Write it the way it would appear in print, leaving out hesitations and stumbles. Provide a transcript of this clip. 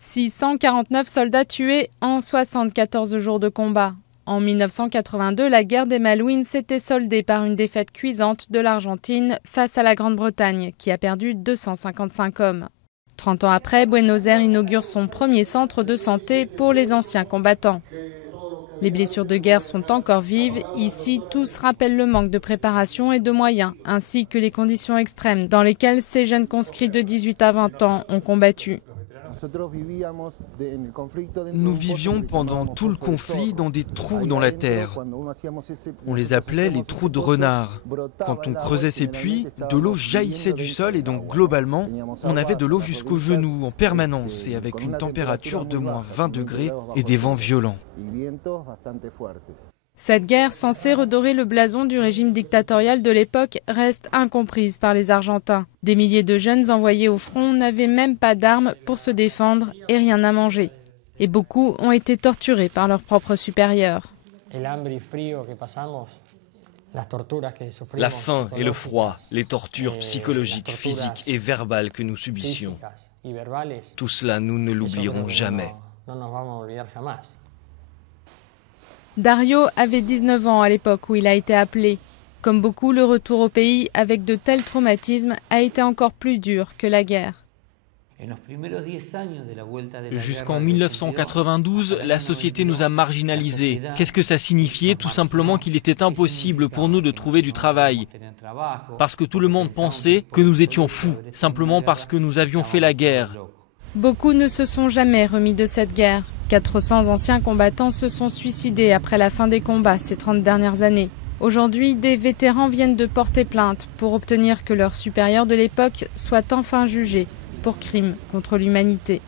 649 soldats tués en 74 jours de combat. En 1982, la guerre des Malouines s'était soldée par une défaite cuisante de l'Argentine face à la Grande-Bretagne, qui a perdu 255 hommes. 30 ans après, Buenos Aires inaugure son premier centre de santé pour les anciens combattants. Les blessures de guerre sont encore vives. Ici, tous rappellent le manque de préparation et de moyens, ainsi que les conditions extrêmes dans lesquelles ces jeunes conscrits de 18 à 20 ans ont combattu. Nous vivions pendant tout le conflit dans des trous dans la terre. On les appelait les trous de renard. Quand on creusait ces puits, de l'eau jaillissait du sol et donc globalement, on avait de l'eau jusqu'aux genoux en permanence et avec une température de moins 20 degrés et des vents violents. Cette guerre, censée redorer le blason du régime dictatorial de l'époque, reste incomprise par les Argentins. Des milliers de jeunes envoyés au front n'avaient même pas d'armes pour se défendre et rien à manger. Et beaucoup ont été torturés par leurs propres supérieurs. La faim et le froid, les tortures psychologiques, physiques et verbales que nous subissions. Tout cela, nous ne l'oublierons jamais. Dario avait 19 ans à l'époque où il a été appelé. Comme beaucoup, le retour au pays avec de tels traumatismes a été encore plus dur que la guerre. Jusqu'en 1992, la société nous a marginalisés. Qu'est-ce que ça signifiait? Tout simplement qu'il était impossible pour nous de trouver du travail. Parce que tout le monde pensait que nous étions fous, simplement parce que nous avions fait la guerre. Beaucoup ne se sont jamais remis de cette guerre. 400 anciens combattants se sont suicidés après la fin des combats ces 30 dernières années. Aujourd'hui, des vétérans viennent de porter plainte pour obtenir que leurs supérieurs de l'époque soient enfin jugés pour crimes contre l'humanité.